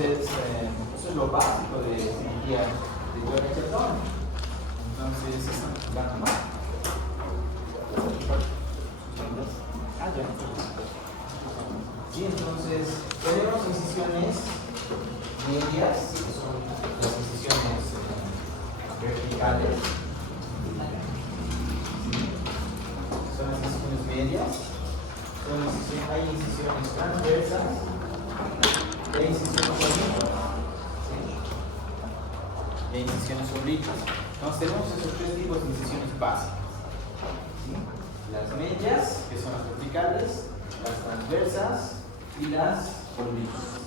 Entonces, eso es lo básico de cirugía de Jones-Chatton. Entonces, ¿están más? Sí, entonces, tenemos incisiones medias, que son las incisiones verticales. Son las incisiones medias. Hay incisiones transversas y hay incisiones oblicuas. ¿Sí? Y hay incisiones oblicuas. Entonces tenemos esos tres tipos de incisiones básicas. ¿Sí? Las medias, que son las verticales, las transversas y las oblicuas.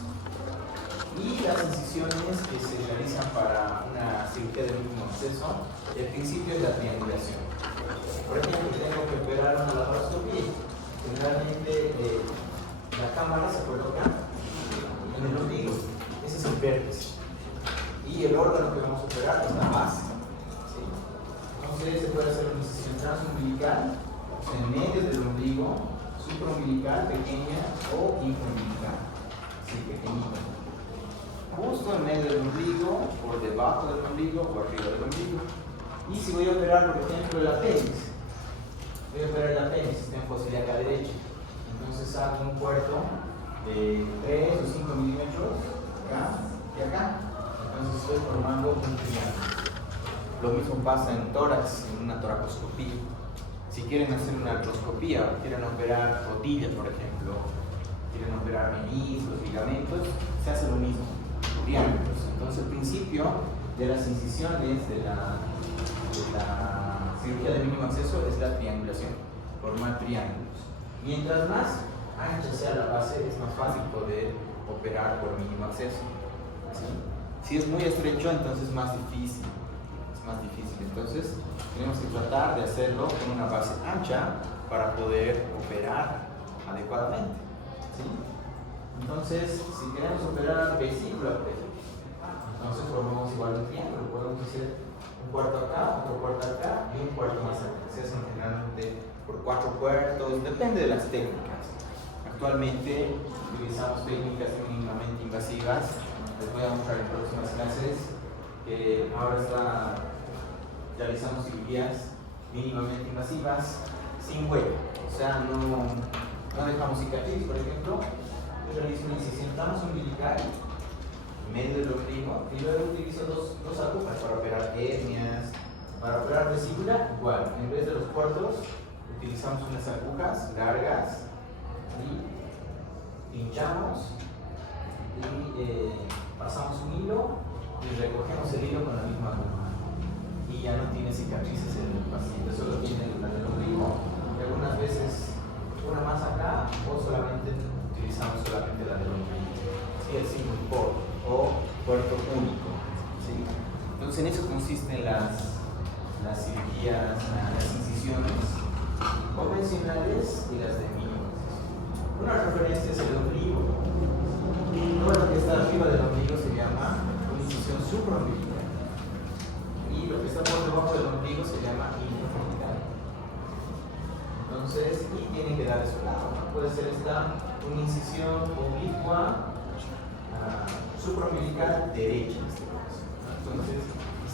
Y las incisiones que se realizan para una cirugía de mínimo acceso, el principio es la triangulación. Por ejemplo, tengo que operar una laparoscopía. Generalmente la cámara se coloca en el ombligo, ese es el vértice. Y el órgano que vamos a operar es la base. ¿Sí? Entonces se puede hacer una incisión transumbilical en medio del ombligo, supraumbilical, pequeña o infraumbilical. Sí, pequeñita. Justo en medio del ombligo, por debajo del ombligo o arriba del ombligo. Y si voy a operar, por ejemplo, el apéndice, voy a operar el apéndice, está en fosa ilíaca derecha. Entonces hago un puerto de 3 o 5 milímetros acá y acá. Entonces estoy formando un triángulo. Lo mismo pasa en tórax, en una toracoscopía. Si quieren hacer una artroscopía o quieren operar rodillas, por ejemplo, quieren operar meniscos, ligamentos, se hace lo mismo, triángulos. Entonces el principio de las incisiones de la cirugía de mínimo acceso es la triangulación, formar triángulos. Mientras más ancha sea la base, es más fácil poder operar por mínimo acceso. ¿Sí? Si es muy estrecho, entonces es más difícil. Entonces tenemos que tratar de hacerlo con una base ancha para poder operar adecuadamente. ¿Sí? Entonces, si queremos operar vesícula, por ejemplo, entonces formamos igual un triángulo. Podemos hacer un puerto acá, otro puerto acá y un puerto más acá. Se hacen generalmente por 4 puertos, depende de las técnicas. Actualmente utilizamos técnicas mínimamente invasivas. Les voy a mostrar en próximas clases que ahora realizamos cirugías mínimamente invasivas sin hueco. O sea, no dejamos cicatriz, por ejemplo. Yo realizo una incisión transumbilical en medio del ombligo y luego utilizo dos agujas para operar hernias, para operar vesícula. Igual, en vez de los puertos, utilizamos unas agujas largas y pinchamos y pasamos un hilo y recogemos el hilo con la misma aguja. Y ya no tiene cicatrices en el paciente, solo tiene la del ombligo. Y algunas veces una más acá o utilizamos solamente la del ombligo. Sí, el single port o puerto único. ¿Sí? Entonces en eso consisten las cirugías, las incisiones convencionales y las de mínimo acceso. Una referencia es el ombligo. Todo lo que está arriba del ombligo se llama una incisión supraumbilical. Y lo que está por debajo del ombligo se llama infraumbilical. Entonces, y tiene que dar de su lado. Puede ser una incisión oblicua supraumbilical derecha en este caso. Entonces,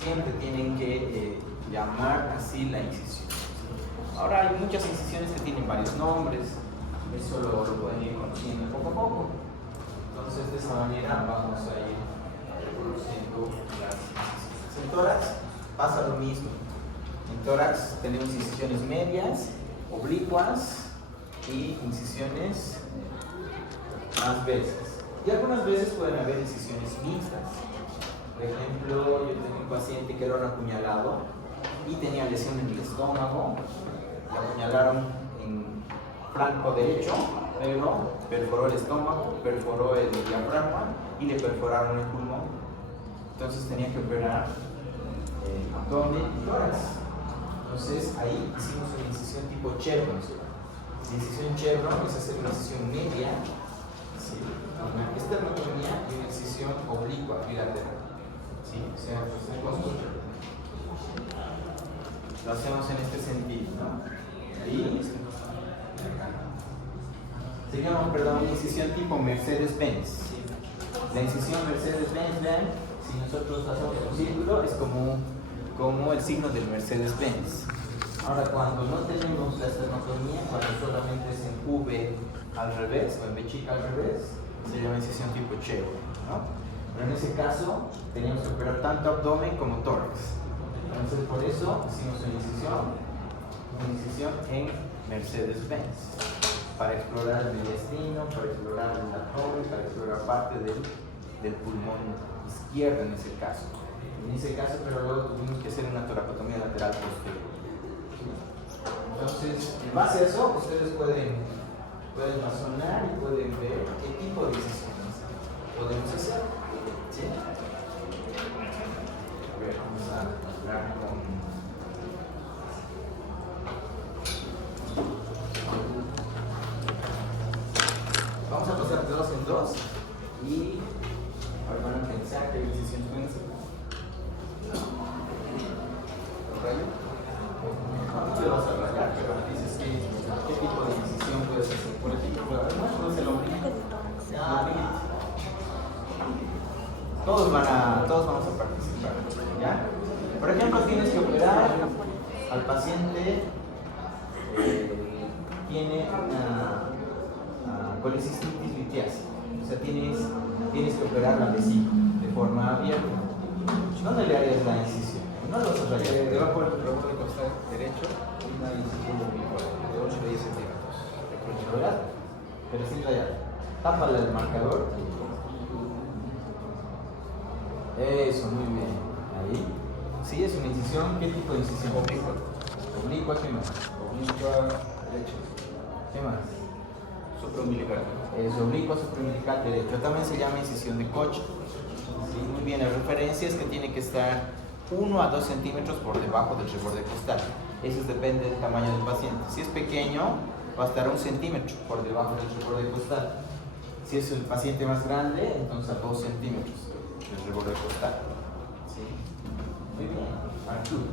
siempre tienen que llamar así la incisión. Ahora hay muchas incisiones que tienen varios nombres. Eso lo pueden ir conociendo poco a poco. Entonces, de esa manera vamos a ir reproduciendo las incisiones. En tórax pasa lo mismo. En tórax tenemos incisiones medias, oblicuas y incisiones transversas. Y algunas veces pueden haber incisiones mixtas. Por ejemplo, yo tengo un paciente que era un apuñalado y tenía lesión en el estómago. Le apuñalaron en flanco derecho, pero perforó el estómago, perforó el diafragma y le perforaron el pulmón. Entonces tenía que operar abdomen y tórax. Entonces ahí hicimos una incisión tipo chevron. La incisión chevron es hacer una incisión media, ¿sí? Una esternotomía y una incisión oblicua bilateral. ¿Sí? O sea, lo hacemos en este sentido, ¿no? Ahí se llama, incisión tipo Mercedes-Benz. ¿Sí? La incisión Mercedes-Benz, vean, si nosotros hacemos un círculo, es como el signo del Mercedes-Benz. Ahora, cuando no tenemos la esternotomía, cuando solamente es en V al revés, o en V chica al revés, se llama incisión tipo Cheo, ¿no? Pero en ese caso, teníamos que operar tanto abdomen como tórax. Entonces, por eso hicimos una incisión en Mercedes-Benz, para explorar el mediastino, para explorar el abdomen, para explorar parte del pulmón izquierdo en ese caso. En ese caso, pero luego tuvimos que hacer una toracotomía lateral posterior. Entonces, en base a eso, ustedes pueden razonar y pueden ver qué tipo de incisiones podemos hacer. ¿Sí? A ver, vamos a hablar con... Vamos a pasar de 2 en 2 y ahora van a pensar qué incisiones pueden hacer. No te vas a rayar, pero dices qué tipo de incisión puedes hacer. Por ejemplo, no es el ombligo. Todos vamos a participar, ¿ya? Por ejemplo, tienes que operar al paciente tiene una colicistitis litiasis. O sea, tienes que operar la vesícula de forma abierta. ¿Dónde le harías la incisión? No lo vas a rayar. Debajo del rebote costal derecho, una incisión de 8 a 10 centímetros de cruz. ¿Verdad? Pero sin rayar. Tápale el marcador. Eso, muy bien. Ahí. Sí, es una incisión. ¿Qué tipo de incisión? Oblicua. Oblicua, ¿qué más? Oblicua derecho. ¿Qué más? Supraumbilical. Es oblicua supraumbilical derecho. También se llama incisión de Koch. Sí, muy bien. La referencia es que tiene que estar 1 a 2 centímetros por debajo del reborde costal. Eso depende del tamaño del paciente. Si es pequeño, va a estar 1 centímetro por debajo del reborde costal. Si es el paciente más grande, entonces a 2 centímetros del reborde costal. ¿Sí? Muy bien. Arturo.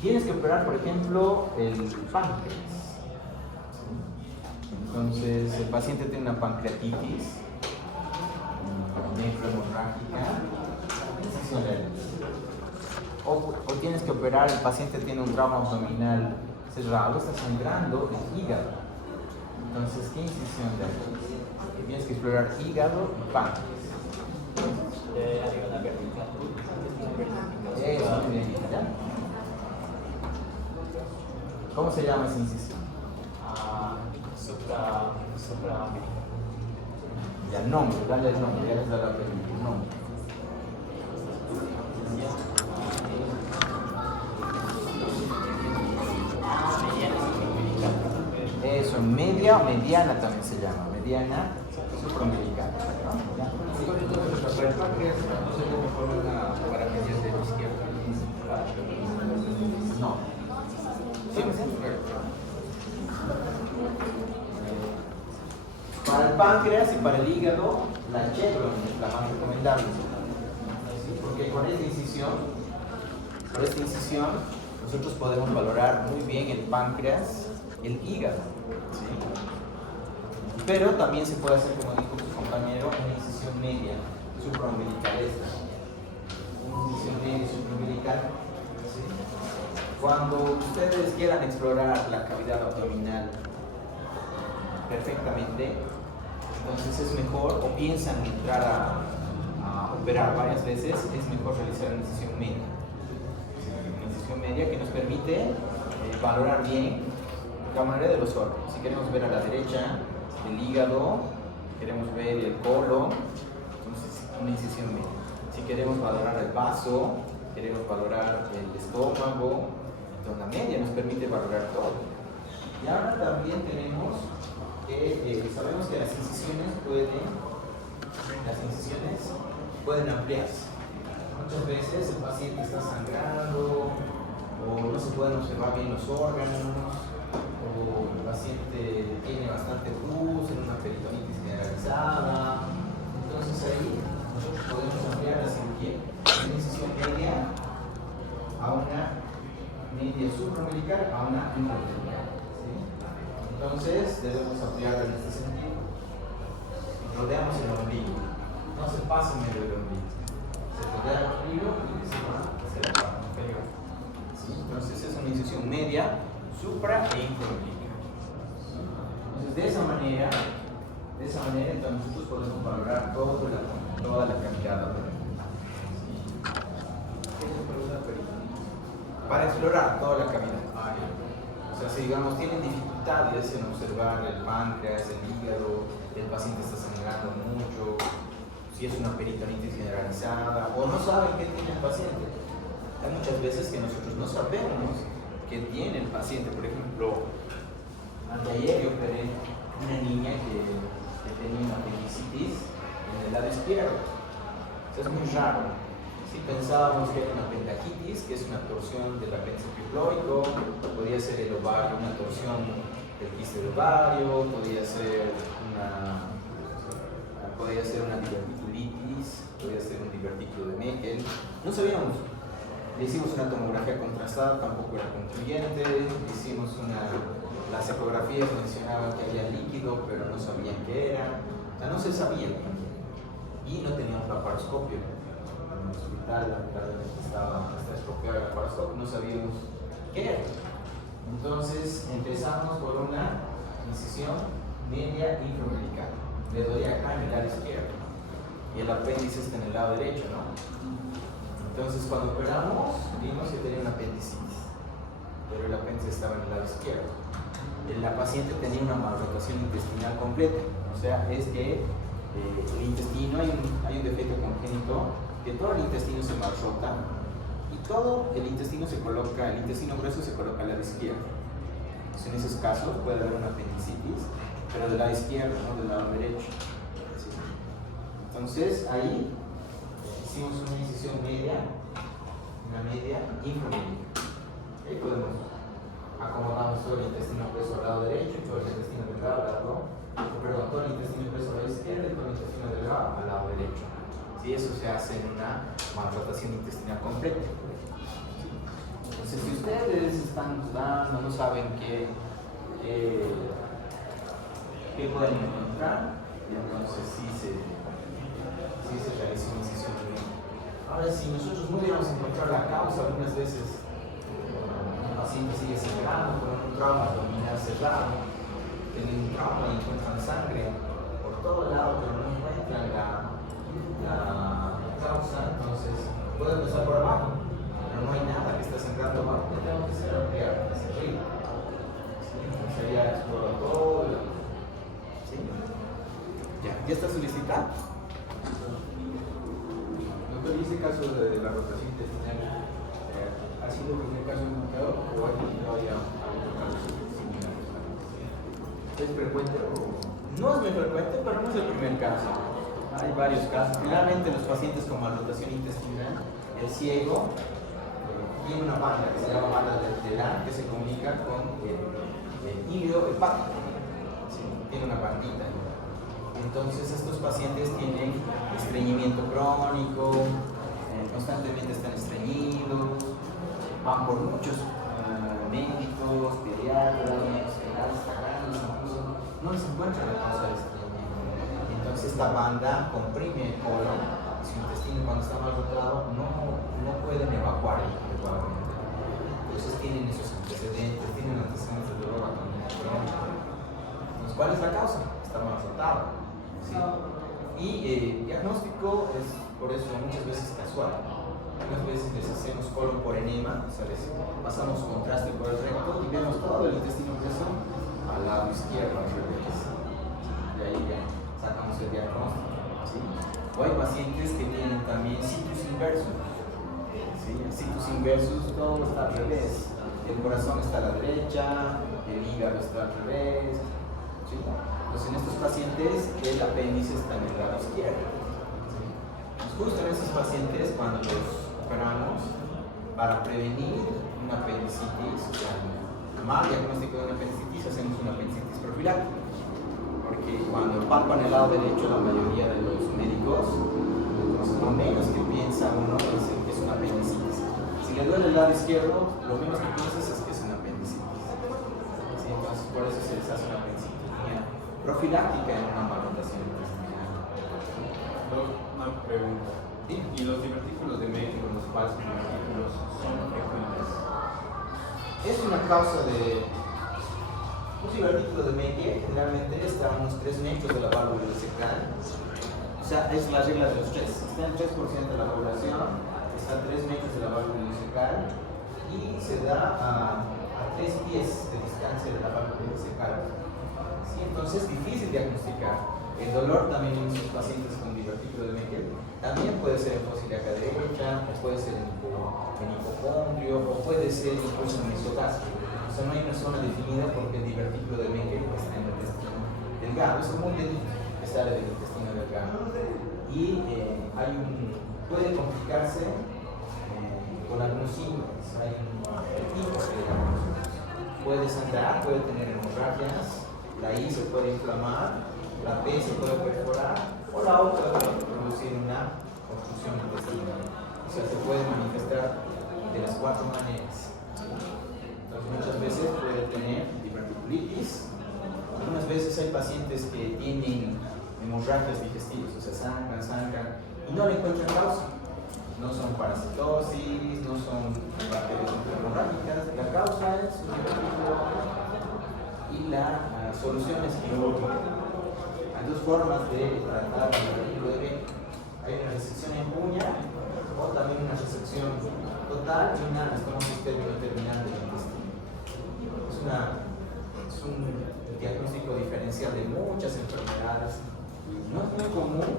Tienes que operar, por ejemplo, el páncreas. Entonces, el paciente tiene una pancreatitis nefrohemorrágica, incisión de o tienes que operar, el paciente tiene un trauma abdominal cerrado, está sangrando el hígado. Entonces, ¿qué incisión de ahí? Tienes que explorar hígado y páncreas. Eso, muy bien. ¿Ya? ¿Cómo se llama esa incisión? Supraumbilical. Ya, nombre, dale el nombre, ya les da la pregunta, el nombre. Eso, media o mediana también se llama, mediana supraumbilical. Para el páncreas, ¿no sería mejor una paramedia de la izquierda? No. Sí, Para el páncreas y para el hígado, la chevron es la más recomendable. ¿Sí? Porque con esta incisión, nosotros podemos valorar muy bien el páncreas, el hígado. ¿Sí? Pero también se puede hacer, como dijo su compañero, una incisión media, supraumbilical esta. Una incisión media supraumbilical. ¿Sí? Cuando ustedes quieran explorar la cavidad abdominal perfectamente, entonces es mejor, o piensan entrar a operar varias veces, es mejor realizar una incisión media. Una incisión media que nos permite valorar bien la manera de los órganos. Si queremos ver a la derecha el hígado, queremos ver el colon, entonces una incisión media. Si queremos valorar el vaso, queremos valorar el estómago, entonces la media nos permite valorar todo. Y ahora también tenemos que sabemos que las incisiones pueden ampliarse. Muchas veces el paciente está sangrando o no se pueden observar bien los órganos o el paciente tiene bastante pus en una peritonitis generalizada. Entonces ahí nosotros podemos ampliar la cirugía de una incisión media a una media supraumbilical a una intraumbilical. ¿Sí? Entonces debemos ampliarlo en este sentido. Rodeamos el ombligo. No se pasa en medio del ombligo. Se rodea el ombligo y se va hacia la parte inferior. ¿Sí? Entonces es una incisión media, supra e infraumbilical. Entonces de esa manera entonces nosotros podemos valorar toda la cavidad abdominal. Para explorar toda la cavidad. O sea, si digamos tienen dificultades en observar el páncreas, el hígado, el paciente está sangrando mucho, si es una peritonitis generalizada, o no saben qué tiene el paciente. Hay muchas veces que nosotros no sabemos qué tiene el paciente. Por ejemplo, anteayer yo operé una niña que tenía una apendicitis en el lado izquierdo. Eso es muy raro. Si pensábamos que era una pentaquitis, que es una torsión del apéndice triflóico, podía ser el ovario, una torsión del quiste del ovario, podía ser una diverticulitis, podía ser un divertículo de Meckel. No sabíamos. Le hicimos una tomografía contrastada, tampoco era concluyente. Hicimos las ecografías mencionaban que había líquido, pero no sabían qué era. O sea, no se sabía. Y no teníamos laparoscopio. En el hospital, lamentablemente estaba estropeado el laparoscopio, no sabíamos qué era. Entonces empezamos por una incisión media infraumbilical. Le doy acá en el lado izquierdo. Y el apéndice está en el lado derecho, ¿no? Entonces cuando operamos vimos que tenía una apendicitis, pero el apéndice estaba en el lado izquierdo. La paciente tenía una malrotación intestinal completa, o sea, es que el intestino, hay un defecto congénito, que todo el intestino se malrota y todo el intestino el intestino grueso se coloca al lado izquierdo. Entonces, en esos casos puede haber una apendicitis, pero del lado izquierdo, no del lado derecho. ¿Sí? Entonces ahí hicimos una incisión media infraumbilical. Ahí podemos acomodamos todo el intestino grueso al lado derecho y todo el intestino delgado todo el intestino grueso al lado izquierdo y todo el intestino delgado al lado derecho. ¿Sí? Eso se hace en una malrotación intestinal completa. Entonces, si ustedes están dudando, no saben qué pueden encontrar, entonces sí se realiza una incisión. Ahora, si nosotros no pudiéramos encontrar la causa, algunas veces el paciente sigue sangrando con un trauma abdominal cerrado, tienen un trauma y encuentran sangre por todo lado, pero no encuentran la causa, entonces puede empezar por abajo, pero no hay nada que está sangrando abajo, que tengo que ser ampliar hacia arriba. ¿Sí? Entonces ya exploro todo. ¿Sí? ¿Ya está solicitada? Doctor, ¿y ese caso de la rotación intestinal ha sido el primer caso encontrado o ha tenido ya algún caso similar? ¿Es frecuente o...? No es muy frecuente, pero no es el primer caso. Hay varios casos. Generalmente los pacientes con malrotación intestinal, el ciego tiene una banda que se llama banda deltelar que se comunica con el hígado hepático. ¿Sí? Tiene una bandita. Entonces estos pacientes tienen estreñimiento crónico, constantemente están estreñidos, van por muchos médicos, pediatras, incluso no les encuentran la causa del estreñimiento. Entonces esta banda comprime el colon y su intestino cuando está mal rotado no pueden evacuar adecuadamente. Entonces tienen esos antecedentes, tienen antecedentes de dolor abdominal crónico. Entonces, ¿cuál es la causa? Está mal rotado. ¿Sí? Y diagnóstico es por eso muchas veces casual. Algunas veces les hacemos colon por enema, o sea, les pasamos contraste por el recto y vemos todo el intestino grueso al lado izquierdo, al revés. Y ahí ya sacamos el diagnóstico. ¿Sí? O hay pacientes que tienen también situs inversus. ¿Sí? El situs inversus todo está al revés. El corazón está a la derecha, el hígado está al revés. ¿Sí? Entonces en estos pacientes el apéndice está en el lado izquierdo. ¿Sí? Justo en esos pacientes cuando los operamos para prevenir una apendicitis, o sea, mal diagnóstico de una apendicitis, hacemos una apendicitis profiláctica. Porque cuando palpan el lado derecho, la mayoría de los médicos, entonces lo menos que piensa uno es que es una apendicitis. Si le duele el lado izquierdo, lo menos que piensas es que es una apendicitis. ¿Sí? Entonces por eso se les hace una profiláctica en una malformación intestinal. Una pregunta. ¿Y los divertículos de Meckel, los falsos divertículos, son frecuentes? Es una causa de... Un divertículo de Meckel generalmente está a unos 3 metros de la válvula ileocecal. O sea, es la regla de los 3. Está en 3% de la población, está a 3 metros de la válvula ileocecal y se da a 3 pies de distancia de la válvula ileocecal. Sí, entonces es difícil diagnosticar. El dolor también en sus pacientes con divertículo de Meckel también puede ser en fosa ilíaca derecha, o puede ser en hipocondrio, o puede ser incluso en mesogástrico. O sea, no hay una zona definida porque el divertículo de Meckel está en el intestino delgado. Es como un dedito que sale del intestino delgado. Y puede complicarse con algunos síntomas. Hay tipos de diagnósticos. Puede sangrar, puede tener hemorragias, la I se puede inflamar, la P se puede perforar, o la O puede producir una obstrucción intestinal. O sea, se puede manifestar de las 4 maneras. Entonces, muchas veces puede tener diverticulitis. Algunas veces hay pacientes que tienen hemorragias digestivas, o sea, sangran, y no le encuentran causa. No son parasitosis, no son bacterias hemorrágicas. La causa es un divertículo y la solución es quirúrgica. Hay 2 formas de tratar el divertículo de Meckel. Hay una resección en uña o también una resección total y una término terminal del intestino. Es un diagnóstico diferencial de muchas enfermedades. No es muy común,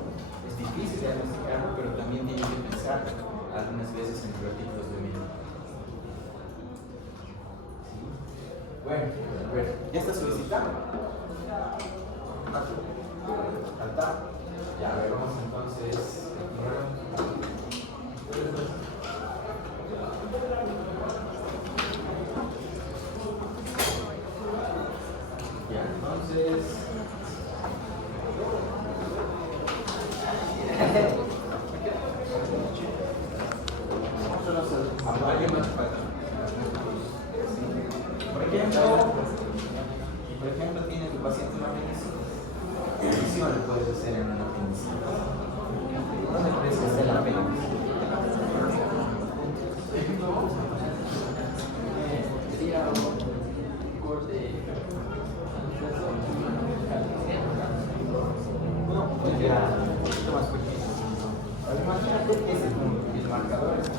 es difícil diagnosticarlo, pero también tiene que pensar algunas veces en divertículos de Meckel. ¿Sí? Bueno, a ver, ¿ya está solicitado? ¿Alta? Ya, a ver, vamos entonces. Ya, entonces. Por ejemplo, tiene tu paciente una apendicitis. Le puedes hacer en una apendicitis. ¿Dónde puedes hacer la apendicitis? Pues ya, un poquito más pequeño. Ahora imagínate que ese punto, el marcador es así.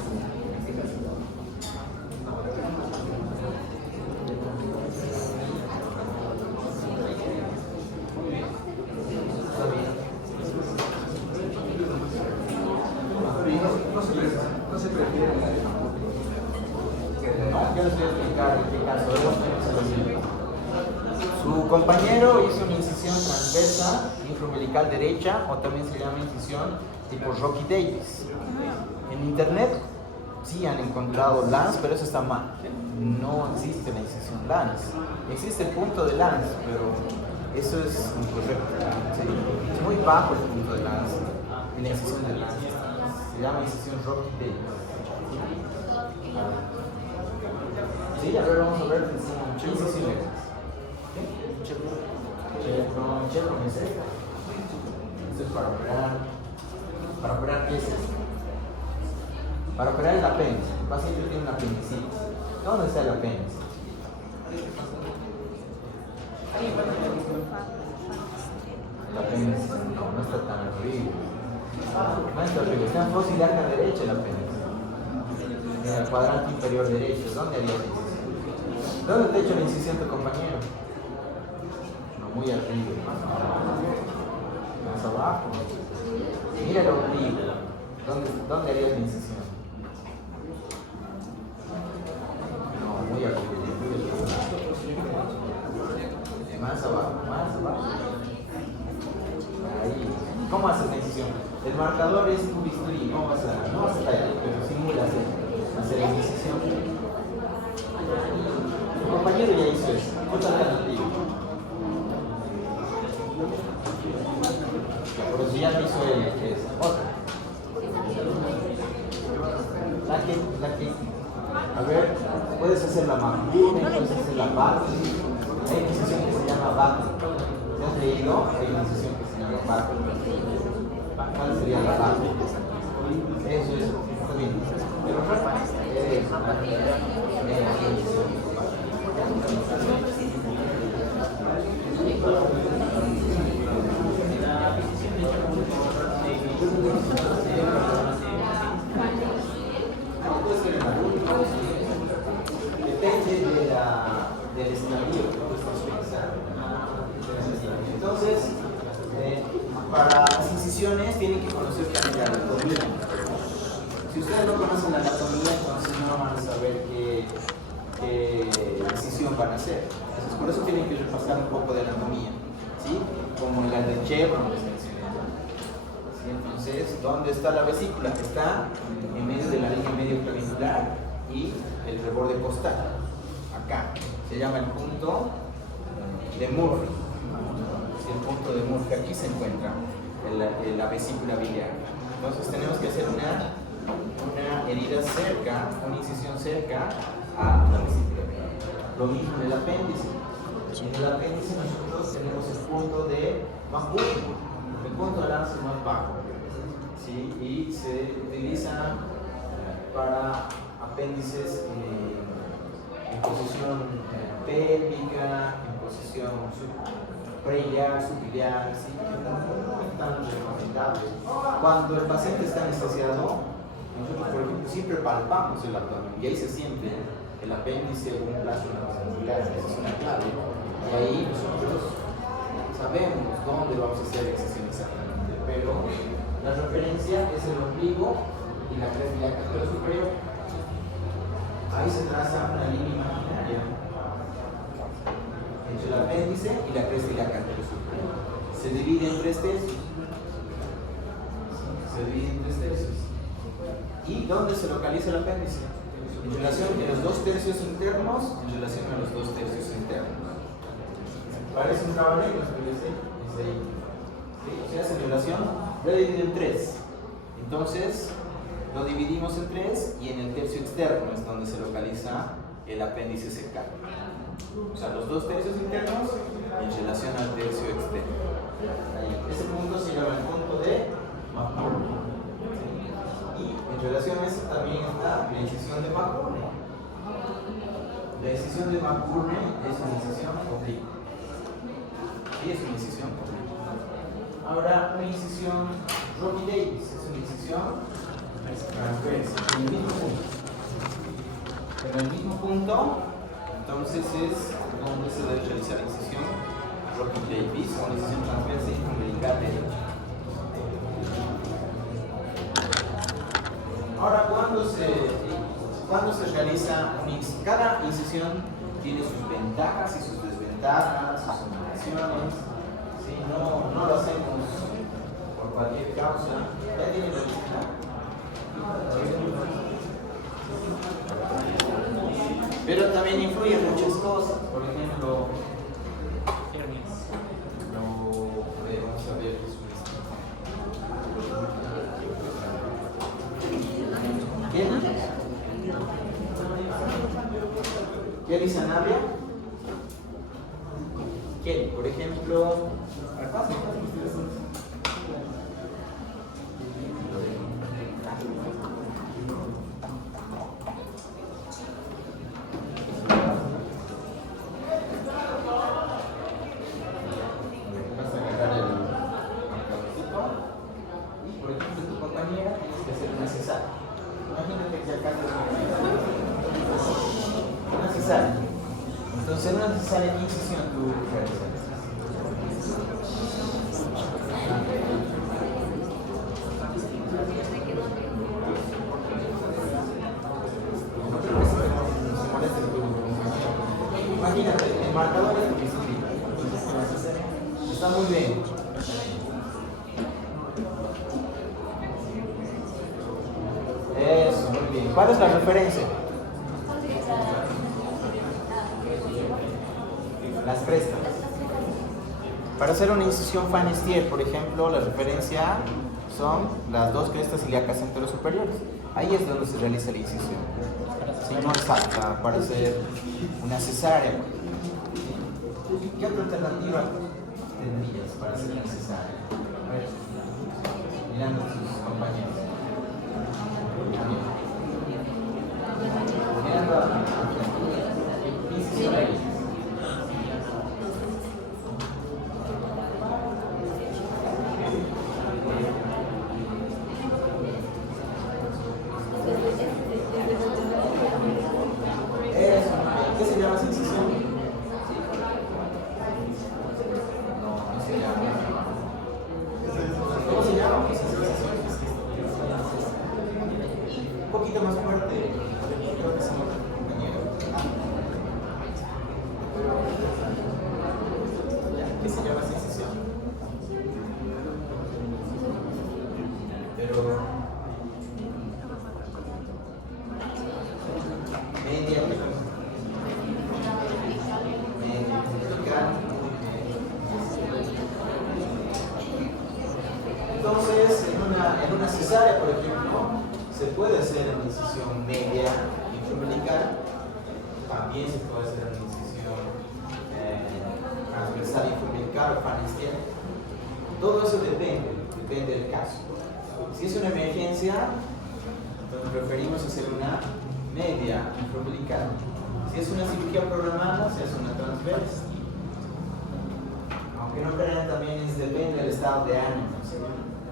Su compañero hizo una incisión transversa infraumbilical derecha, o también se llama incisión tipo Rocky Davis. En internet sí han encontrado Lance, pero eso está mal. No existe la incisión Lance. Existe el punto de Lance, pero eso es incorrecto. Sí. Es muy bajo el punto de Lance en la incisión de Lance. Se llama incisión Rocky Davis. Sí, a ver, vamos a ver incisiones. Chevron es esto. Esto es para operar. ¿Para operar qué es esto? Para operar el apéndice. El paciente tiene una apendicitis. ¿Dónde está el apéndice? El apéndice no está tan horrible. No está horrible. Está en fosa ilíaca derecha el apéndice. En el cuadrante inferior derecho. ¿Dónde haría la incisión? ¿Dónde te ha hecho la incisión tu compañero? Muy arriba, más abajo. Mira el ombligo. ¿Dónde harías la incisión? No, muy arriba. Más abajo. Ahí. ¿Cómo haces la incisión? El marcador es tu bisturí. No vas a tallar, pero simula hacer la incisión. Tu compañero ya hizo eso. Otra alternativa. Pero si ya lo hizo él, ¿qué es? Otra. La que, a ver, puedes hacer la mano, puedes hacer la base. Hay una incisión que se llama base. Ya has leído medio hay una incisión que se llama bajo. ¿Cuál sería la bajo? Eso es, está bien. Pero depende del estadio que tú estás pensando. Entonces, para las incisiones tienen que conocer también la anatomía. Si ustedes no conocen la anatomía, entonces no van a saber qué incisión van a hacer. Entonces, por eso tienen que repasar un poco de anatomía, ¿sí? Como en la de Chevron les mencioné. ¿Sí? Entonces, ¿dónde está la vesícula? Está en medio de la línea medio clavicular y el reborde costal. Acá. Se llama el punto de Murphy. ¿Sí? El punto de Murphy. Aquí se encuentra la vesícula biliar. Entonces, tenemos que hacer una herida cerca, una incisión cerca a la vesícula biliar. Lo mismo en el apéndice. En el apéndice nosotros tenemos el punto de Mahmoud, el punto de lance más bajo, ¿sí? Y se utiliza para apéndices en posición pélvica, en posición preiliar, subbiliar, ¿sí? No tan recomendables. Cuando el paciente está anestesiado, nosotros, por ejemplo, siempre palpamos el abdomen y ahí se siente el apéndice o un plazo muscular, esa es una clave. Y ahí nosotros sabemos dónde vamos a hacer excisión exactamente, pero la referencia es el ombligo y la cresta iliaca superior. Ahí se traza una línea imaginaria entre el apéndice y la cresta iliaca superior. Se divide en 3 tercios. ¿Y dónde se localiza el apéndice? En relación a los 2 tercios internos, en relación a los 2 tercios internos. Parece un trabalenguas, pero es ahí. ¿Sí? O sea, en relación, lo he dividido en 3. Entonces, lo dividimos en 3 y en el tercio externo es donde se localiza el apéndice secal. O sea, los 2 tercios internos en relación al tercio externo. Ahí. Ese punto se llama el punto de Mahmoud. Y en relación a eso también está la incisión de McBurney. La incisión de McBurney es una incisión oblicua. Sí, es una incisión oblicua. Ahora, una incisión Robbie Davis es una incisión transversa, en el mismo punto. En el mismo punto, entonces es donde se debe realizar la incisión Robbie Davis, o una incisión transversa intraumbilical derecha. Ahora, ¿cuándo se realiza cada incisión tiene sus ventajas y sus desventajas, sus indicaciones? ¿Sí? No lo hacemos por cualquier causa. ¿Ya tiene la lista? Pero también influyen muchas cosas. Por ejemplo, vamos a ver su lista. Kelly Sanabria. Kelly, por ejemplo. Vas a agarrar el marcadorcito y, por ejemplo, tu compañera tienes que hacer una cesárea. Imagínate que acá una cesárea. Entonces, en una cesárea, ¿qué incisión tú realizas? No creo que se moleste tu compañero. Imagínate, el marcador es lo que se escribe. Entonces, en la cesárea está muy bien. Eso, muy bien. ¿Cuál es la referencia? Las crestas. Para hacer una incisión Fanestier, por ejemplo, la referencia son las 2 crestas ilíacas anterosuperiores. Ahí es donde se realiza la incisión. Si no exacta, para hacer una cesárea. ¿Qué otra alternativa tendrías para ser necesario? A ver, mirando a tus compañeros. Mirando a ¿qué incisión hay? ¿Qué se llama esa incisión? No se llama. ¿Cómo se llama? Pues esa incisión. Un poquito más fuerte. Creo que se nota, compañero. ¿Qué se llama esa incisión? Pero media, entonces, en una cesárea, por ejemplo, se puede hacer una incisión media intraumbilical, también se puede hacer una incisión transversal intraumbilical o faringial. Todo eso depende del caso. Si es una emergencia, entonces preferimos hacer una media intraumbilical. Si es una cirugía programada, se hace una transversa. Aunque no crean, también depende del estado de ánimo. ¿Sí?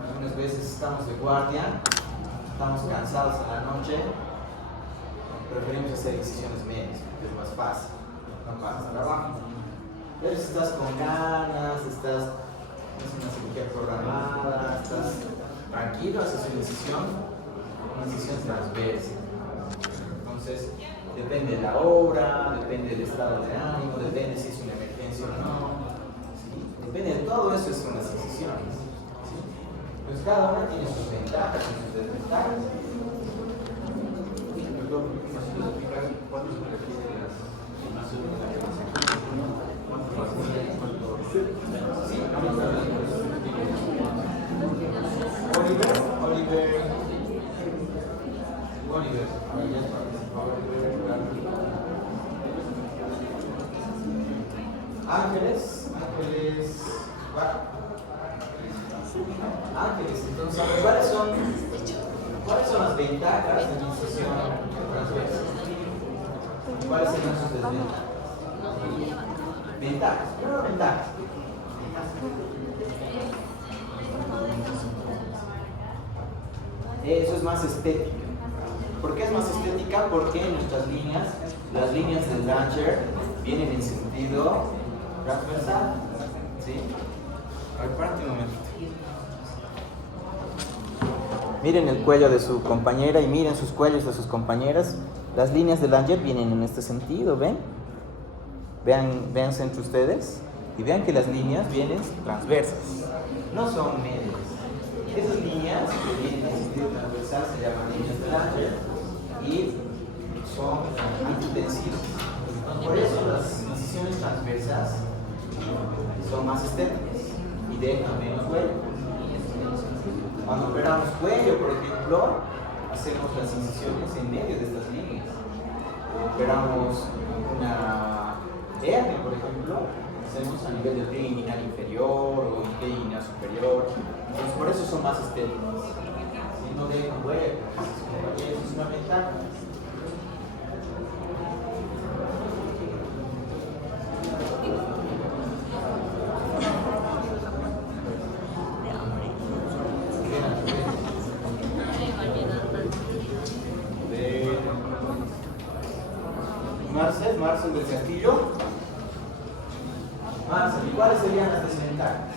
Algunas veces estamos de guardia, estamos cansados a la noche, preferimos hacer incisiones medias, porque es más fácil, no pasa trabajo. Pero si estás con ganas, es una cirugía programada, estás tranquilo, haces una incisión transversa. Entonces, depende de la hora, depende del estado de ánimo, depende si es una emergencia o no. ¿Sí? Depende de todo eso, son las decisiones. ¿Sí? Pues cada una tiene sus ventajas y sus desventajas. ¿Cuándo se refiere las Oliver. Ángeles, entonces, ¿cuáles son las ventajas de la incisión transversa? ¿Cuáles serían sus desventajas? Ventajas, primero ventajas. Eso es más estética. ¿Por qué es más estética? Porque nuestras líneas, las líneas del Langer vienen en sentido transversal. ¿Sí? A ver, párate un momento. Miren el cuello de su compañera y miren sus cuellos de sus compañeras. Las líneas del Langer vienen en este sentido, ¿ven? Véanse entre ustedes y vean que las líneas vienen transversas, no son medias. Esas líneas que vienen en sentido transversal se llaman líneas de Langer y son antitensivas. Por eso las incisiones transversas son más estéticas y dejan menos huella. Cuando operamos cuello, por ejemplo, hacemos las incisiones en medio de estas líneas. Operamos una hernia, por ejemplo, hacemos a nivel del pie inguinal inferior o pie inguinal superior. Entonces, por eso son más estéticos. Si no dejan huella, eso es una ventaja. Marcel del Castillo. Marcel, ¿y cuáles serían las desventajas?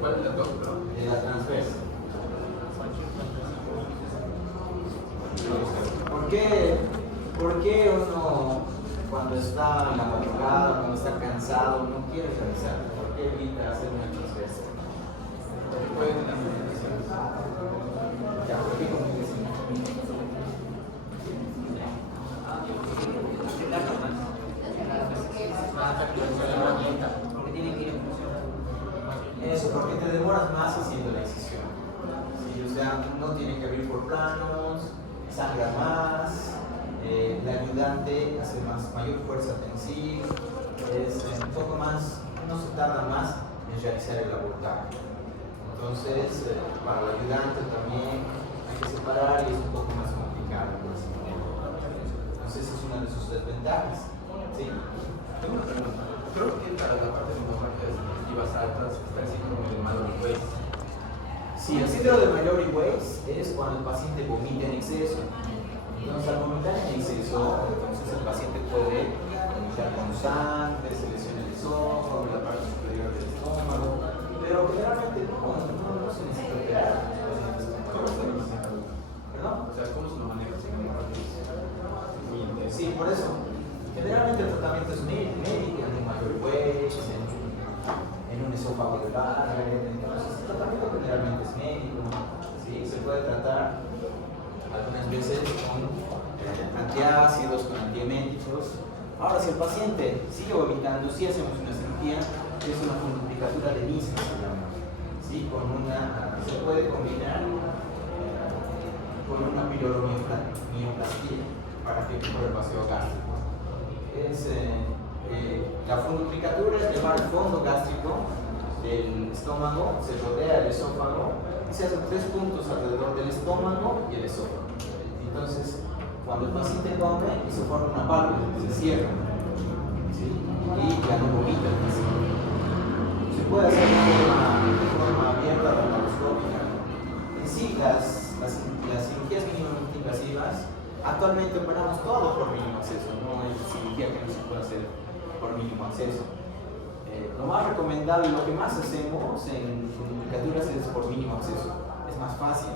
¿Cuál es la dos? De la transversa. ¿Por qué uno cuando está en la madrugada, cuando está cansado, no quiere realizar? ¿Por qué evita hacer una transversa? Ya, ¿por qué complicación? Eso, porque te demoras más haciendo la incisión. ¿Sí? O sea, no tiene que abrir por planos, sangra más, el ayudante hace mayor mayor fuerza tensil, es un poco más, no se tarda más en realizar el abortaje. Entonces, para el ayudante también hay que separar y es un poco más complicado. Entonces, es una de sus desventajas. ¿Sí? Tengo una pregunta. Creo que para la parte de hemorragias digestivas altas está el síndrome de Mallory-Weiss. Sí, el síndrome de Mallory-Weiss es cuando el paciente vomita en exceso. Entonces, al vomitar en exceso, entonces el paciente puede vomitar con sangre, se lesiona el esófago, la parte superior del estómago, pero generalmente no se necesita operar. ¿Cómo se inicia? ¿Perdón? O sea, ¿cómo se lo maneja? Sí, por eso. Generalmente el tratamiento es médico, en un Mallory-Weiss, en un esófago de Barrett. Entonces, el tratamiento generalmente es médico. ¿Sí? Se puede tratar algunas veces con antiácidos, con antieméticos. Ahora, si el paciente sigue vomitando, sí hacemos una cirugía, es una funduplicatura de Nissen, se llama. ¿Sí? Se puede combinar con una pilomioplastia para que mejore el vacío gástrico. La funduplicatura es llevar el fondo gástrico del estómago, se rodea el esófago y se hacen 3 puntos alrededor del estómago y el esófago. Entonces, cuando el paciente come, se forma una válvula, se cierra, ¿sí? Y ya no vomita el paciente. Se puede hacer de forma abierta o laparoscópica. En sí, las cirugías mínimamente invasivas, actualmente operamos todo por mínimo acceso, no hay cirugía que no se pueda hacer por mínimo acceso. Lo más recomendable y lo que más hacemos en fundulicaturas es por mínimo acceso, es más fácil.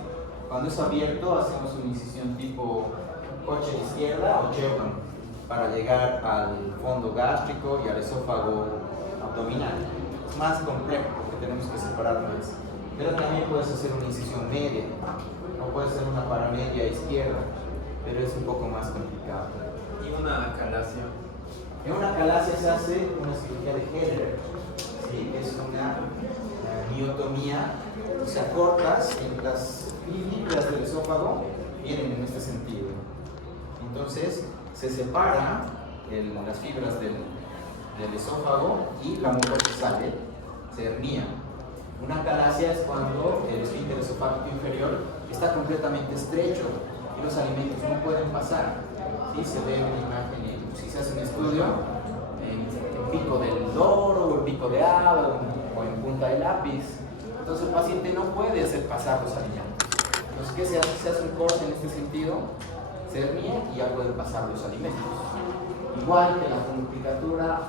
Cuando es abierto, hacemos una incisión tipo coche de izquierda o chevron para llegar al fondo gástrico y al esófago abdominal. Es más complejo porque tenemos que separar más. Pero también puedes hacer una incisión media, o puedes hacer una paramedia izquierda, pero es un poco más complicado. ¿Y una calasia? En una calasia se hace una cirugía de Heller, ¿sí? Es una miotomía, o sea, cortas en las fibras del esófago, vienen en este sentido. Entonces, se separan las fibras del esófago y la mucosa sale, se hernia. Una calasia es cuando el esfínter esofágico inferior está completamente estrecho y los alimentos no pueden pasar. ¿Sí? Se ve en la imagen, si se hace un estudio, en pico del loro o en pico de hado o en punta de lápiz. Entonces el paciente no puede hacer pasar los alimentos. Entonces, ¿qué se hace? Se hace un corte en este sentido, se hernia y ya pueden pasar los alimentos. Igual que la funduplicatura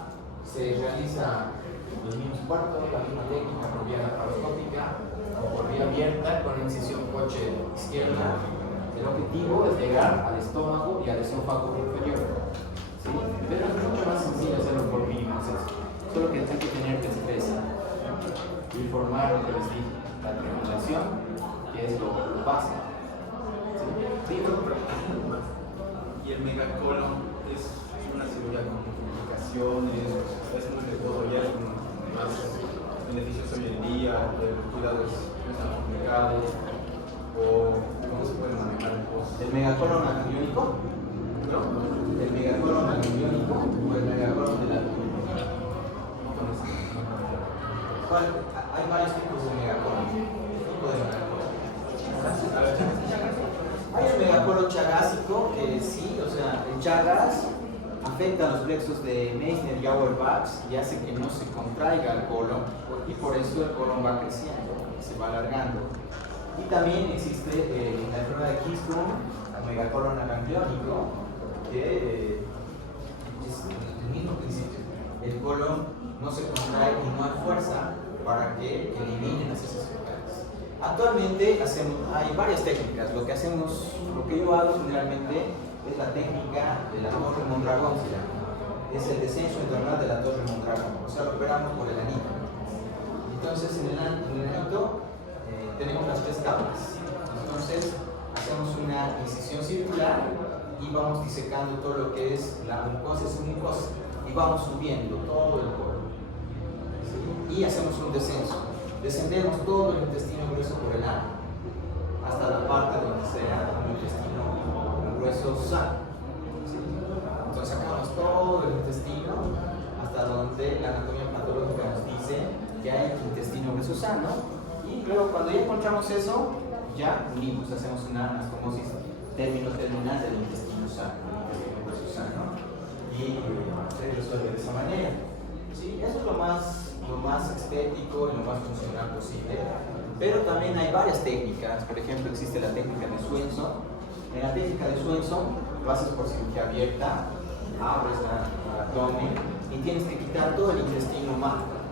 se realiza en los mismos cuartos, la misma técnica por vía laparoscópica o por vía abierta con incisión coche izquierda. El objetivo es llegar al estómago y al esófago inferior. ¿Sí? Pero es mucho más sencillo hacerlo por mínimo acceso. Solo que hay que tener destreza y formar lo que les dije, la triangulación, que es lo básico. ¿Sí? Y el megacolon es una cirugía con complicaciones, es muy de todo, ya es más beneficios hoy en día, los cuidados no están complicados, o cómo se puede manejar el post. ¿El megacolon agangliónico? ¿No? ¿El megacolon agangliónico o el megacolon de la No conozco. Hay varios tipos de megacolon. ¿Tipo de megacolon? Hay el megacolon chagásico, que sí, o sea, el chagas afecta a los plexos de Meissner y Auerbach y hace que no se contraiga el colon y por eso el colon va creciendo, se va alargando. Y también existe la enfermedad de Hirschsprung, el megacolon agangliónico, que es el mismo principio. El colon no se contrae y no hay fuerza para que eliminen las heces fecales. Actualmente hay varias técnicas. Lo que yo hago generalmente es la técnica de la torre Mondragón, se llama. Es el descenso endormal de la torre Mondragón, o sea, lo operamos por el anito. Entonces, en el anito tenemos las 3 capas. Entonces, hacemos una incisión circular y vamos disecando todo lo que es la mucosa submucosa y vamos subiendo todo el colon. ¿Sí? Y hacemos un descenso. Descendemos todo el intestino grueso por el ano hasta la parte donde sea un intestino grueso sano. ¿Sí? Entonces sacamos todo el intestino hasta donde la anatomía patológica nos dice que hay intestino grueso sano, y luego cuando ya encontramos eso, ya unimos, hacemos una anastomosis término-terminal del intestino sano, y se resuelve de esa manera. ¿Sí? Eso es lo más estético y lo más funcional posible. Pero también hay varias técnicas. Por ejemplo, existe la técnica de Swenson. En la técnica de Swenson lo haces por cirugía abierta, abres el abdomen y tienes que quitar todo el intestino malo.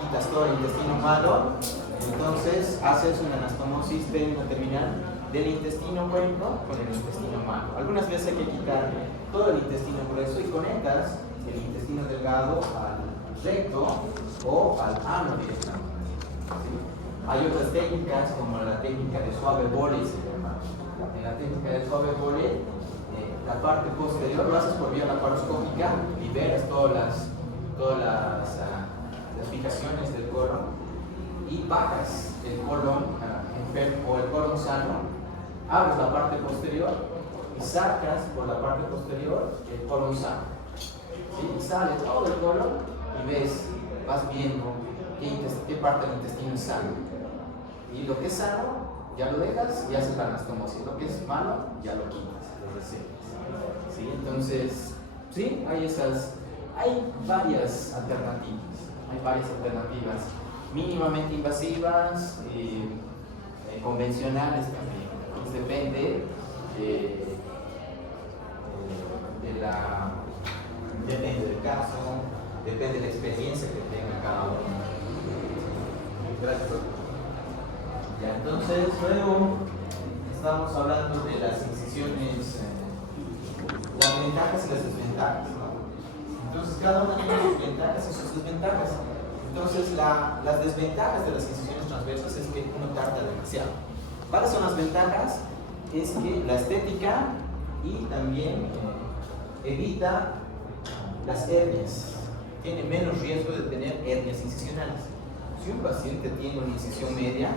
Quitas todo el intestino malo, entonces haces una anastomosis término-terminal del intestino bueno con el intestino malo. Algunas veces hay que quitar todo el intestino grueso y conectas el intestino delgado al recto o al ano directamente. ¿Sí? Hay otras técnicas como la técnica de suave vole, se llama. En la técnica de suave vole, la parte posterior lo haces por vía laparoscópica, liberas todas las fijaciones del colon y bajas el colon enfermo o el colon sano, abres la parte posterior y sacas por la parte posterior el colon sano. ¿Sí? Y sale todo el colon y vas viendo qué parte del intestino es sano. Y lo que es sano, ya lo dejas y haces la anastomosis. Lo que es malo, ya lo quitas, lo recibes. ¿Sí? Entonces, sí, hay varias alternativas. Hay varias alternativas mínimamente invasivas y convencionales también. Entonces, depende depende del caso, depende de la experiencia que tenga cada uno. Gracias. Ya, entonces, luego estamos hablando de las incisiones, las ventajas y las desventajas, ¿no? Entonces, cada una tiene sus ventajas y sus desventajas. Entonces, las desventajas de las incisiones transversas es que uno tarda demasiado. ¿Cuáles son las ventajas? Es que la estética y también evita las hernias. Tiene menos riesgo de tener hernias incisionales. Si un paciente tiene una incisión media,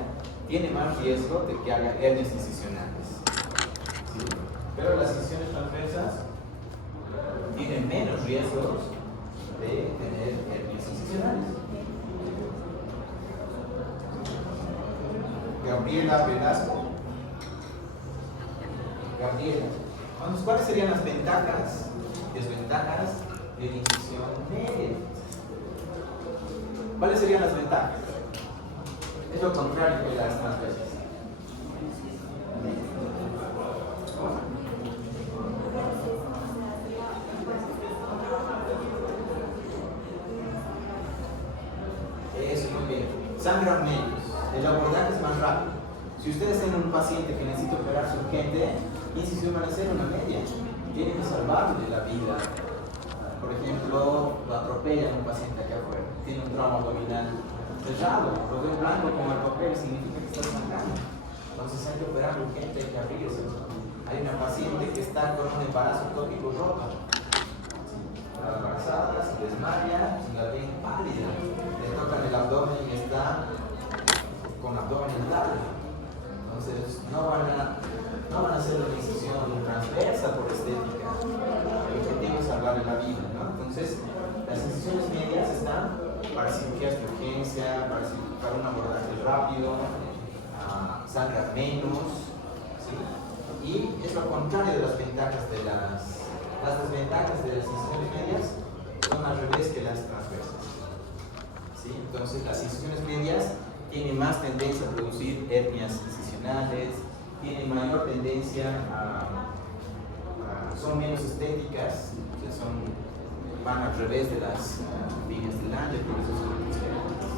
tiene más riesgo de que haga hernias incisionales. ¿Sí? Pero las incisiones transversas tienen menos riesgos de tener hernias incisionales. Gabriela Velasco. Gabriela. Entonces, ¿cuáles serían las ventajas, desventajas de la incisión media? ¿Cuáles serían las ventajas? Es lo contrario que las transversas. Eso, muy bien. Sangran menos. El abordaje es más rápido. Si ustedes tienen un paciente que necesita operarse urgente, incisión van a hacer una media. Tienen que salvarle la vida. Por ejemplo, lo atropellan a un paciente acá afuera, tiene un trauma abdominal cerrado, lo de un blanco como el papel significa que está sangrando. Entonces hay que operar urgente, hay que abrirse. Hay una paciente que está con un embarazo tópico rojo. La embarazada se desmaya y la ven pálida. Le tocan el abdomen y está con abdomen helado. Entonces no van a hacer una incisión transversa por estética. El objetivo es salvarle la vida, ¿no? Entonces, las incisiones medias están para cirugías de urgencia, para un abordaje rápido, sangrar menos, ¿sí? Y es lo contrario de las ventajas de las desventajas de las incisiones medias son al revés que las transversas, ¿sí? Entonces, las incisiones medias tienen más tendencia a producir hernias incisionales, tienen mayor tendencia son menos estéticas, o sea, van al revés de las líneas de Langer, por eso son estéticas.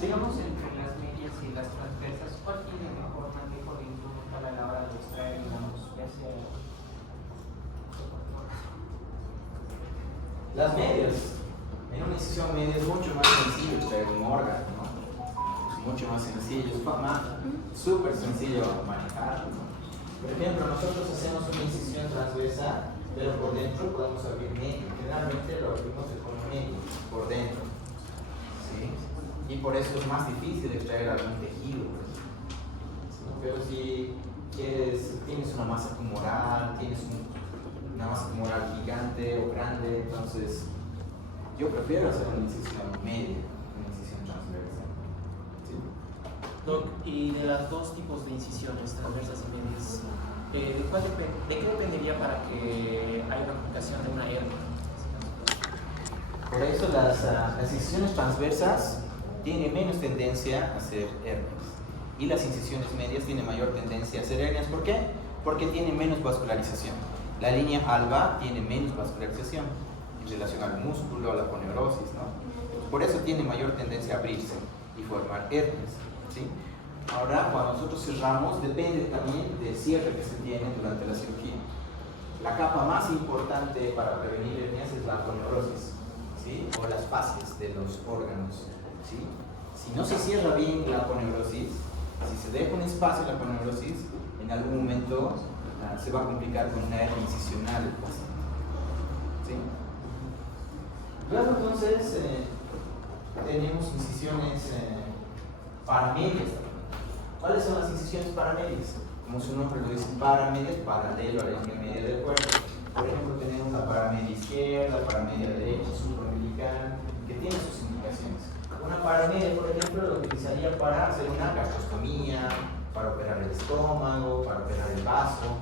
Digamos, entre las medias y las transversas, ¿cuál tiene mejor manejo de instrumental a la hora de extraer, digamos, ese? Las medias, en una incisión media es mucho más sencillo extraer un órgano, ¿no? Es mucho más sencillo, es súper sencillo manejar, ¿no? Por ejemplo, nosotros hacemos una incisión transversa, pero por dentro podemos abrir medio. Generalmente lo abrimos con medio, por dentro, ¿sí? Y por eso es más difícil extraer algún tejido, ¿sí? Pero si tienes una masa tumoral, tienes una masa tumoral gigante o grande, entonces yo prefiero hacer una incisión media, una incisión transversa. ¿Sí? Doc, y de las dos tipos de incisiones, transversas y medias, ¿de qué dependería para que haya una complicación de una hernia? Por eso las incisiones transversas tienen menos tendencia a ser hernias y las incisiones medias tienen mayor tendencia a ser hernias. ¿Por qué? Porque tienen menos vascularización. La línea alba tiene menos vascularización en relación al músculo, a la poneurosis, ¿no? Por eso tiene mayor tendencia a abrirse y formar hernias, ¿sí? Ahora, cuando nosotros cerramos, depende también del cierre que se tiene durante la cirugía. La capa más importante para prevenir hernias es la poneurosis, ¿sí? O las fases de los órganos, ¿sí? Si no se cierra bien la poneurosis, si se deja un espacio en la poneurosis, en algún momento se va a complicar con una hernia incisional el paciente, ¿sí? Luego entonces tenemos incisiones paramedias. ¿Cuáles son las incisiones paramedias? Como su nombre lo dice, paramedias, paralelo a la línea media del cuerpo. Por ejemplo, tenemos la paramedia izquierda, paramedia derecha, supraumbilical, que tiene sus indicaciones. Una paramedia, por ejemplo, lo utilizaría para hacer una gastrostomía, para operar el estómago, para operar el vaso.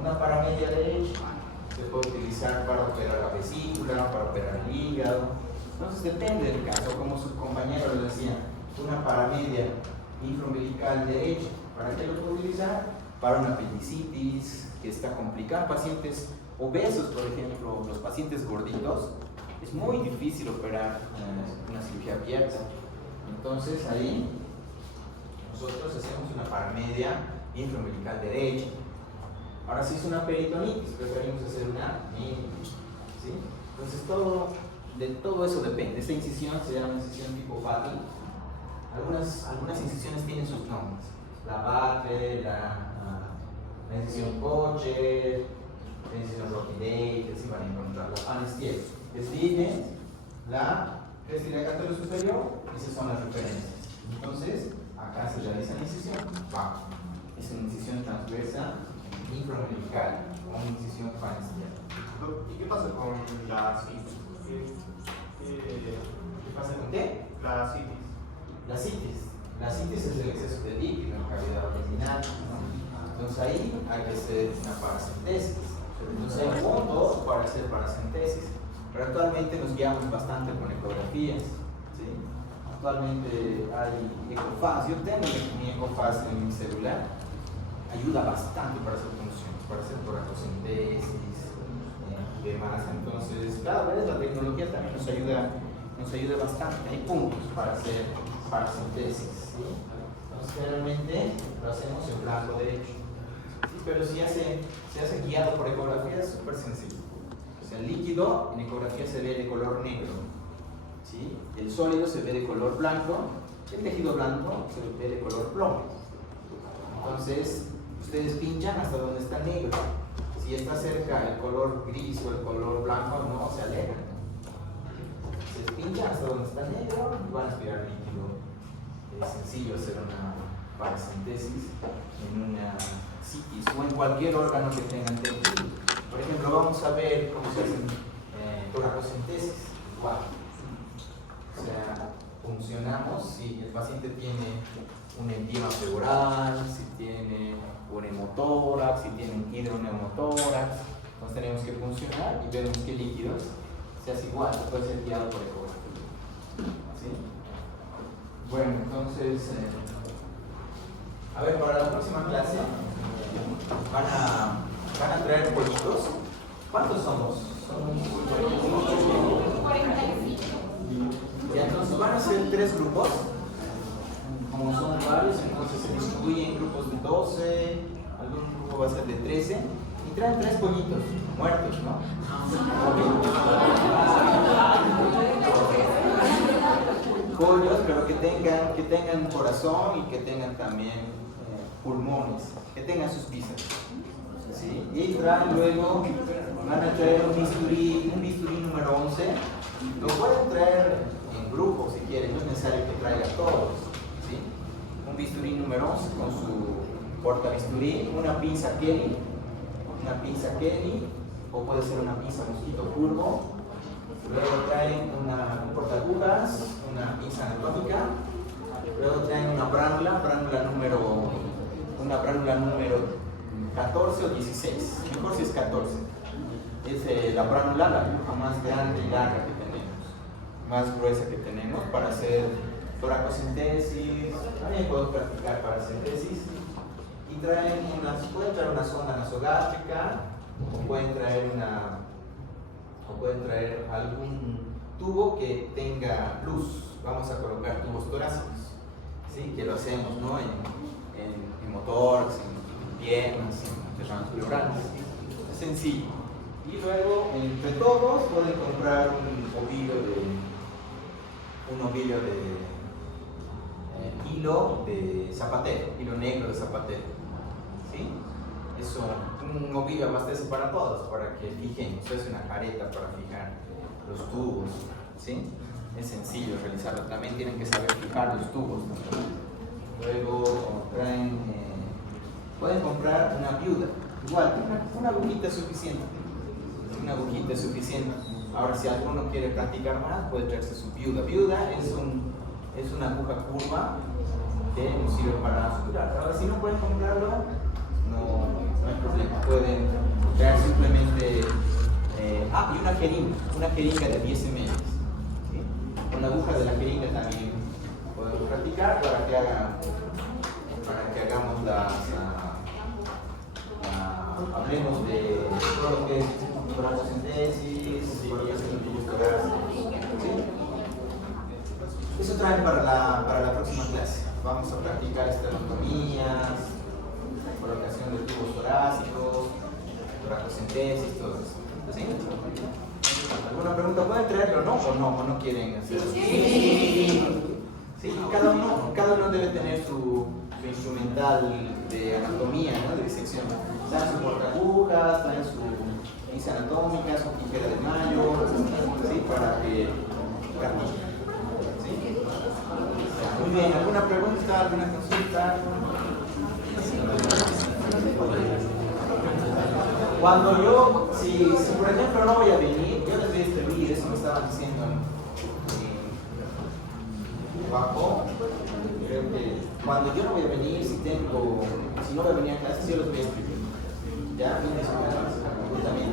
Una paramedia derecha se puede utilizar para operar la vesícula, para operar el hígado. Entonces depende del caso, como su compañero le decía, una paramedia infraumbilical derecha, ¿para qué lo puedo utilizar? Para una apendicitis que está complicada, pacientes obesos, por ejemplo, los pacientes gorditos, es muy difícil operar una cirugía abierta. Entonces ahí nosotros hacemos una paramedia infraumbilical derecha. Ahora, si es una peritonitis, preferimos hacer una media, ¿sí? Entonces de todo eso depende. Esta incisión se llama incisión tipo Battle. Algunas incisiones tienen sus nombres. La Battle, la incisión Kocher, la incisión Rocky-Day, que sí van a encontrar. La Panestier. Es tiene la respiratorio superior, esas son las referencias. Entonces, acá se realiza la incisión. Es una incisión transversa infraumbilical o una incisión Panestier. ¿Y qué pasa con la citis? ¿Qué pasa con qué? La citis. La citis. La citis es el exceso de líquido en la cavidad abdominal, ¿no? Entonces ahí hay que hacer una paracentesis. Entonces hay puntos para hacer paracentesis. Pero actualmente nos guiamos bastante con ecografías, ¿sí? Actualmente hay ecofaz. Yo tengo mi ecofaz en mi celular. Ayuda bastante para hacer funciones, para hacer toracocentesis y demás. Entonces, cada vez la tecnología también nos ayuda bastante. Hay puntos para hacer paracentesis, ¿sí? Entonces, generalmente lo hacemos en flanco derecho, ¿sí? Pero si se hace guiado por ecografía, es súper sencillo. O sea, el líquido en ecografía se ve de color negro, ¿sí? El sólido se ve de color blanco, el tejido blanco se ve de color plomo. Entonces, ustedes pinchan hasta donde está negro. Si está cerca el color gris o el color blanco, no se alejan. Se pinchan hasta donde está negro y van a aspirar líquido. Es sencillo hacer una paracentesis en una citis o en cualquier órgano que tengan tejido. Por ejemplo, vamos a ver cómo se hacen toracocentesis. Igual. O sea, funcionamos si el paciente tiene un edema pleural, si tiene un hemotórax, si tiene un hidroneumotórax. Entonces tenemos que funcionar y vemos qué líquidos se hace igual, puede ser guiado por ecografía. ¿Sí? Bueno, entonces, a ver, para la próxima clase van a traer pollitos. ¿Cuántos somos? Somos 45. Ya, entonces van a ser 3 grupos. Como son varios, entonces se distribuyen en grupos de 12, algún grupo va a ser de 13, y traen 3 pollitos muertos, ¿no? Pollos, pero que tengan corazón y que tengan también pulmones, que tengan sus piezas. ¿Sí? Y traen luego, van a traer un bisturí número 11, lo pueden traer en grupo si quieren, no es necesario que traigan todos. ¿Sí? Un bisturí número 11 con su portabisturí, una pinza Kelly o puede ser una pinza mosquito curvo. Luego traen un portagujas, una pinza anatómica. Luego traen una bránula número 14 o 16, mejor si es 14. Es la bránula, la aguja más grande y larga que tenemos, más gruesa que tenemos para hacer toracocentesis, también podemos practicar paracentesis. Y pueden traer una sonda nasogástrica, o pueden traer algún tubo que tenga luz. Vamos a colocar tubos torácicos, ¿sí? Que lo hacemos, ¿no? en motórax, en piernas, en derrames pleurales. Es sencillo. Y luego, entre todos, pueden comprar un ovillo de hilo de zapatero, hilo negro de zapatero. ¿Sí? Eso, un ovillo abastece para todos, para que fijen, eso es una careta para fijar los tubos. ¿Sí? Es sencillo realizarlo. También tienen que saber fijar los tubos. Luego pueden comprar una viuda. Igual, una agujita es suficiente. Una agujita es suficiente. Ahora, si alguno quiere practicar más, puede traerse su viuda. Viuda es una aguja curva que nos sirve para suturar. Ahora, si no pueden comprarlo, no hay problema. Pueden traer simplemente. Y una jeringa de 10 ml. ¿Sí? Con la aguja de la jeringa también podemos practicar para que hagamos hablemos de todo lo que es toracocentesis, colocación de tubos torácicos. ¿Sí? Eso traen para la próxima clase. Vamos a practicar esterotomías, colocación de tubos torácicos, toracocentesis, todo eso. ¿Sí? ¿Alguna pregunta? ¿Pueden traerlo o no quieren hacerlo? Sí, cada uno debe tener su instrumental de anatomía, ¿no? De disección. Traen su portagujas, traen su pinza anatómica, su tijera de mayo, ¿sí? Para que practiquen. ¿Sí? Muy bien, ¿alguna pregunta, alguna consulta? Cuando yo, si por ejemplo no voy a venir, yo les voy a escribir, eso me estaban diciendo abajo. Creo que cuando yo no voy a venir, si no voy a venir a clase, yo los voy a escribir. ¿Ya? Yo también